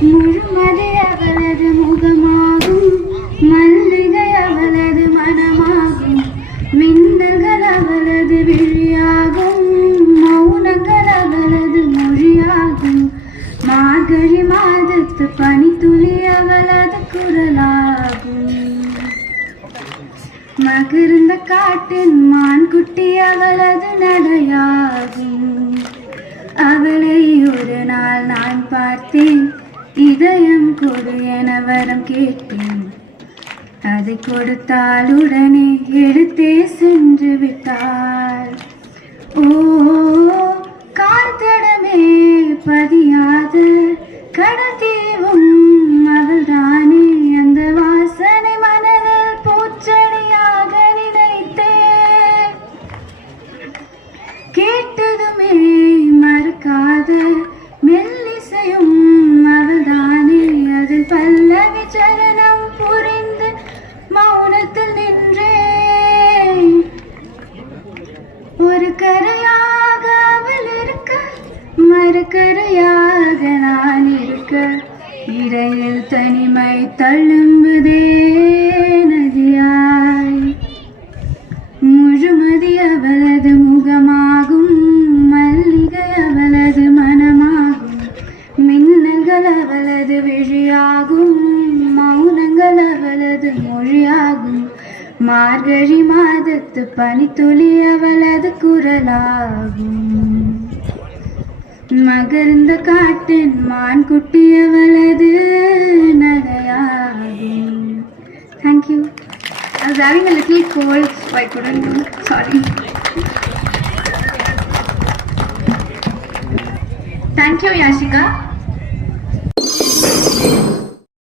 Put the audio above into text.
முழுமதி அவளது முகமாகும், மல்லிகை அவளது மனமாகும், மின்னல்கள் அவளது விழியாகும், மௌனங்கள் அவளது மொழியாகும், மார்கழி மாதத்து பனித்துளி அவளது குரலாகும், மகிழ்ந்த காட்டின் மான்குட்டி அவளது நடையாகும். அவளை ஒரு நாள் நான் பார்த்தேன், இதயம் கொடு என வரம் கேட்டேன். அதை கொடுத்தால் உடனே எடுத்தே சென்று விட்டாள். ஓ கால் தடமே பதியாத கடல் தீவும் அவள்தானே. அந்த வாசனை மனதில் பூச்செடியாக நினைத்தேன். கேட்டதுமே மறக்காத மெல்லிசையும் அவள்தானே. அதில் பல்லவி சரணம் புரிந்து மௌனத்தில் நின்றேன். ஒரு கரையாக அவள் இருக்க, மறுக்கரையாக நான் இருக்க, இடையில் தனிமை தழும்புதே நதியாய். முழுமதி அவளது முகமாகும், மல்லிகை அவளது மனமாகும், மின்னல்கள் அவளது விழியாகும், மௌனங்கள் அவளது மொழியாகும், மார்கழி மாதத்து பனித்துளி அவளது குரலாகும், மகர்ந்த காட்டின் மான்குட்டி அவளது நடையாகும். Thank you. I was having a little cold, so I couldn't do. Sorry. Thank you, Yashika.